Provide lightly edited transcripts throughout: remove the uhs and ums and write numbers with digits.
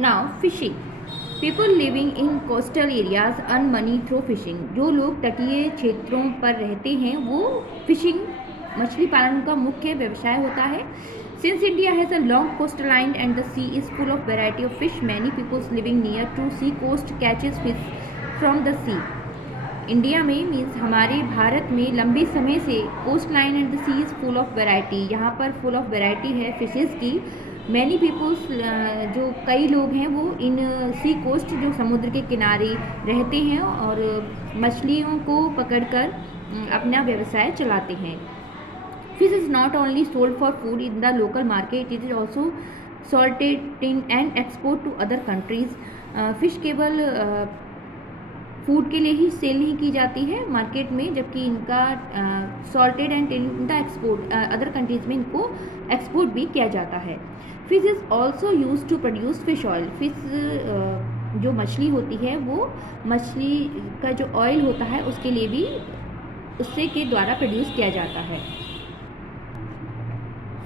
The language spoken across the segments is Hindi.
Now fishing, people living in coastal areas earn money through fishing. जो लोग तटीय क्षेत्रों पर रहते हैं वो फिशिंग मछली पालन का मुख्य व्यवसाय होता है। Since India has a long coastal line and the sea is full of variety of fish, many peoples living near to sea coast catches fish from the sea. India में मीन्स हमारे भारत में लंबे समय से coast line and the sea is full of variety, यहाँ पर फुल ऑफ वेराइटी है फिशेज़ की। मैनी पीपल्स, जो कई लोग हैं वो इन सी कोस्ट जो समुद्र के किनारे रहते हैं और मछलियों को पकड़कर अपना व्यवसाय चलाते हैं। Fish is not only sold for food in the local market, it is also salted in and export to other countries. Fish केवल फूड के लिए ही सेल नहीं की जाती है मार्केट में, जबकि इनका salted and in the export other countries में इनको एक्सपोर्ट भी किया जाता है। Fish is also use to produce fish oil. Fish जो मछली होती है वो मछली का जो ऑयल होता है उसके लिए भी उससे के द्वारा प्रोड्यूस किया जाता है।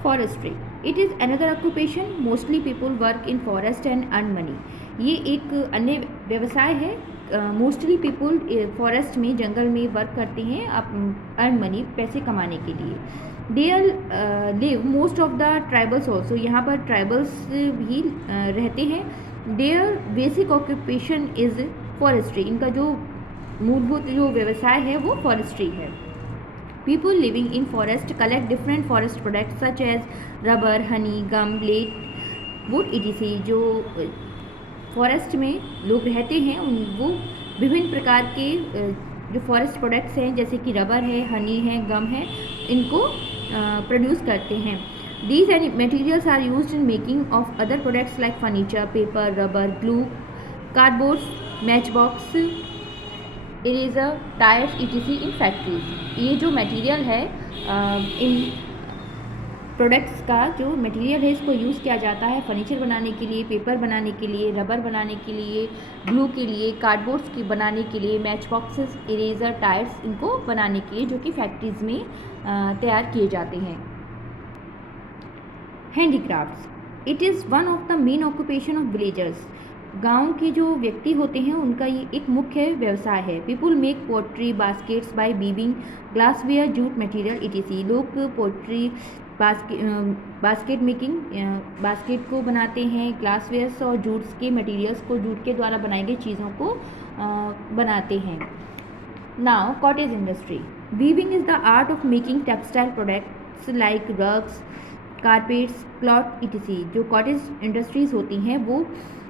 Forestry, it is another occupation, mostly people work in forest and earn money. ये एक अन्य व्यवसाय है। मोस्टली पीपल फॉरेस्ट में, जंगल में वर्क करते हैं अर्न मनी, पैसे कमाने के लिए। There live most of the tribals also, यहाँ पर ट्राइबल्स भी रहते हैं। Their basic occupation is forestry, इनका जो मूलभूत जो व्यवसाय है वो फॉरेस्ट्री है। People living in forest collect different forest products such as rubber, honey, gum, blade, wood, etc. जो फॉरेस्ट में लोग रहते हैं वो विभिन्न प्रकार के जो फॉरेस्ट प्रोडक्ट्स हैं जैसे कि रबर है, हनी है, गम है, इनको प्रोड्यूस करते हैं। These materials are used in making of other products like furniture, paper, rubber, glue, cardboard, matchbox, eraser, tyres, etc. In factories. ये जो मटेरियल है इन प्रोडक्ट्स का जो मटेरियल है इसको यूज़ किया जाता है फर्नीचर बनाने के लिए, पेपर बनाने के लिए, रबर बनाने के लिए, ग्लू के लिए, कार्डबोर्ड्स की बनाने के लिए, मैच बॉक्सेस, इरेज़र, टायर्स, इनको बनाने के लिए जो कि फैक्ट्रीज में तैयार किए जाते हैं। Handicrafts, it is one of the main occupation of villagers. गांव के जो व्यक्ति होते हैं उनका ये एक मुख्य व्यवसाय है। People make pottery baskets by weaving glassware, jute material, etc. लोग पोट्री बास्केट मेकिंग, बास्केट को बनाते हैं, ग्लासवेयर्स और जूट्स के मटेरियल्स को, जूट के द्वारा बनाई गई चीज़ों को बनाते हैं। Now cottage industry, weaving is the art of making textile products like rugs, carpets, cloth, etc. जो कॉटेज इंडस्ट्रीज़ होती हैं वो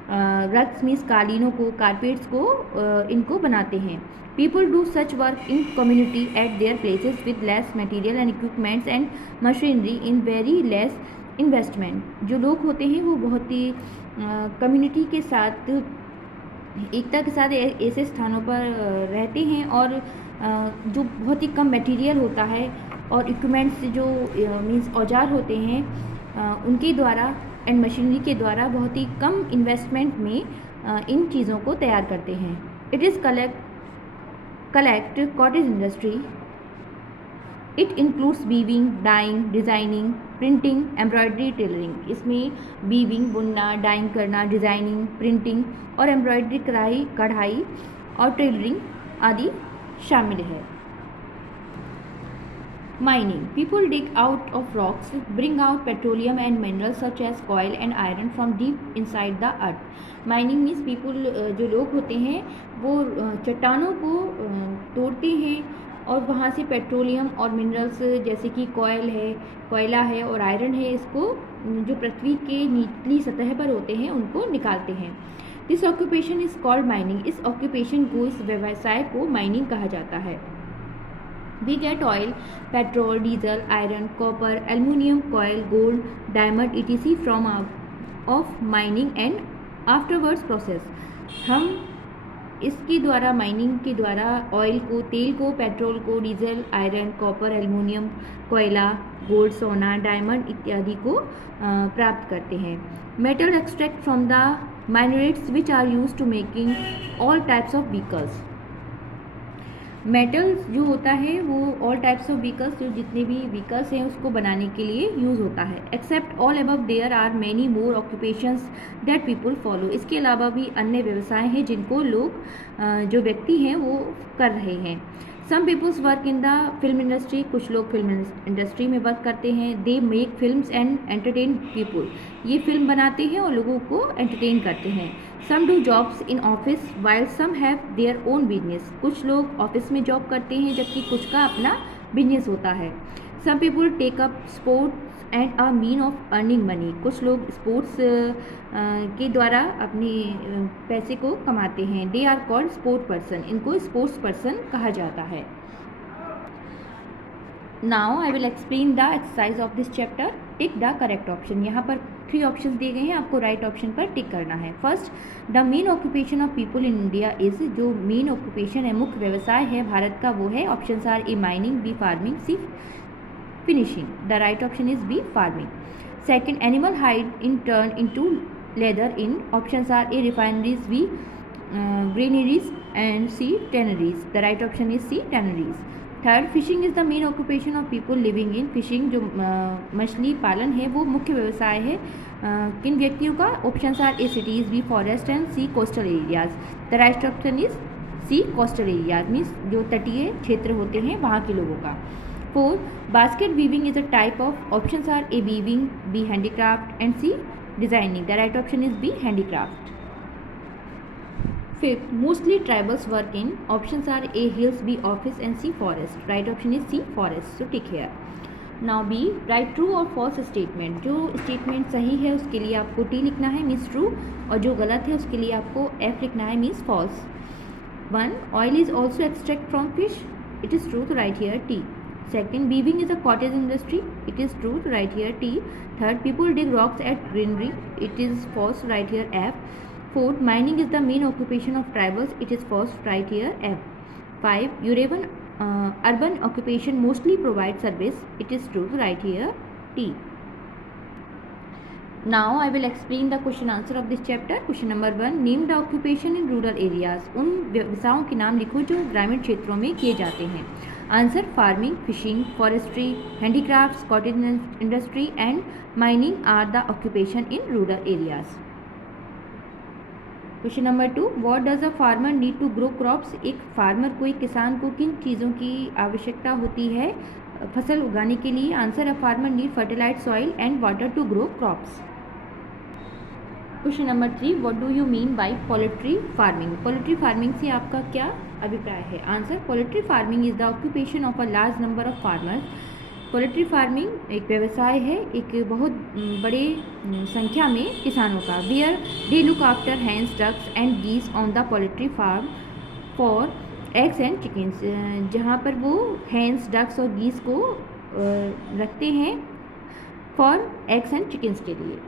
रग्स मीन्स कालीनों को, कारपेट्स को इनको बनाते हैं। People do such work in community at there places with less material and equipments and machinery in very less investment. जो लोग होते हैं वो बहुत ही कम्युनिटी के साथ, एकता के साथ ऐसे स्थानों पर रहते हैं और जो बहुत ही कम मटेरियल होता है और इक्विपमेंट्स जो मीन्स औजार होते हैं उनके द्वारा एंड मशीनरी के द्वारा बहुत ही कम इन्वेस्टमेंट में इन चीज़ों को तैयार करते हैं। It is collect cottage industry, it includes weaving, dyeing, designing, printing, embroidery, tailoring. इसमें वीविंग, बुनना, डाइंग करना, डिज़ाइनिंग, प्रिंटिंग और एम्ब्रॉयडरी, कढ़ाई और टेलरिंग आदि शामिल है। Mining, people dig out of rocks, bring out petroleum and minerals such as coal and iron from deep inside the earth. Mining means people, जो लोग होते हैं वो चट्टानों को तोड़ते हैं और वहाँ से पेट्रोलियम और मिनरल्स जैसे कि कोयला है और आयरन है, इसको जो पृथ्वी के निचली सतह पर होते हैं उनको निकालते हैं। This occupation is called mining. इस ऑक्यूपेशन को, इस व्यवसाय को माइनिंग कहा जाता है। We get oil, petrol, diesel, iron, copper, aluminium, coal, gold, diamond, etc. from of mining and afterwards process. हम इसके द्वारा, माइनिंग के द्वारा ऑयल को, तेल को, पेट्रोल को, डीजल, आयरन, कॉपर, एल्युमिनियम, कोयला, गोल्ड, सोना, डायमंड इत्यादि को प्राप्त करते हैं। Metal extract from the minerals which are use to making all types of vehicles. Metals जो होता है वो ऑल टाइप्स ऑफ व्हीकल्स, जो जितने भी व्हीकल्स हैं उसको बनाने के लिए यूज़ होता है। Except all above there are many more occupations that people follow. इसके अलावा भी अन्य व्यवसाय हैं जिनको लोग जो व्यक्ति हैं वो कर रहे हैं। Some peoples work in the film industry. कुछ लोग फिल्म इंडस्ट्री में वर्क करते हैं। They make films and entertain people. ये फिल्म बनाते हैं और लोगों को एंटरटेन करते हैं। Some do jobs in office while some have their own business. कुछ लोग ऑफिस में जॉब करते हैं जबकि कुछ का अपना बिजनेस होता है। Some people take up sports and a mean of earning money. कुछ लोग स्पोर्ट्स के द्वारा अपने पैसे को कमाते हैं। They are called sport person. इनको स्पोर्ट्स पर्सन कहा जाता है। Now I will explain the exercise of this chapter. Tick the correct option. यहाँ पर 3 ऑप्शंस दिए गए हैं, आपको राइट ऑप्शन पर टिक करना है। First, the main occupation of people in India is. जो मेन ऑक्यूपेशन है, मुख्य व्यवसाय है भारत का, वो है options are A mining, B farming, C finishing. The right option is B farming. Second, animal hide in turn into leather in. Options are A refineries, B granaries and C tanneries. The right option is C tanneries. Third, fishing is the main occupation of people living in. Fishing जो मछली पालन है वो मुख्य व्यवसाय है किन व्यक्तियों का? Options are A cities, B forest and C coastal areas. The right option is C coastal areas, means जो तटीय क्षेत्र होते हैं वहाँ के लोगों का। Four, basket weaving is a type of. Options are A weaving, B handicraft and C designing. The right option is B handicraft. Fifth, mostly tribals work in. Options are A hills, B office and C forest. Right option is C forest. So tick here. Now B, write true or false statement. जो statement सही है उसके लिए आपको T लिखना है, means true, और जो गलत है उसके लिए आपको F लिखना है, means false. 1, oil is also extract from fish. It is true, to write here T. Second, weaving is a cottage industry. It is true, to write here T. Third, people dig rocks at greenery. It is false, to write here F. Fourth, mining is the main occupation of tribals. It is false, right here F. 5, urban occupation mostly provide service. It is true, right here T. Now I will explain the question answer of this chapter. Question number 1, name the occupation in rural areas. उन व्यवसायों के नाम लिखो जो ग्रामीण क्षेत्रों में किए जाते हैं. Answer, farming, fishing, forestry, handicrafts, cottage industry and mining are the occupation in rural areas. Question number 2, what does a farmer need to grow crops. एक फार्मर को, एक किसान को किन चीज़ों की आवश्यकता होती है फसल उगाने के लिए? Answer, a farmer need fertilised soil and water to grow crops. Question number 3, what do you mean by poultry farming. Poultry farming से आपका क्या अभिप्राय है? Answer, poultry farming is the occupation of a large number of farmers. Poultry farming एक व्यवसाय है एक बहुत बड़े संख्या में किसानों का. Where they look after hens, ducks and geese on the poultry farm for eggs and chickens. जहाँ पर वो हैंस, डक्स और गीस को रखते हैं फॉर एग्स एंड चिकन्स के लिए.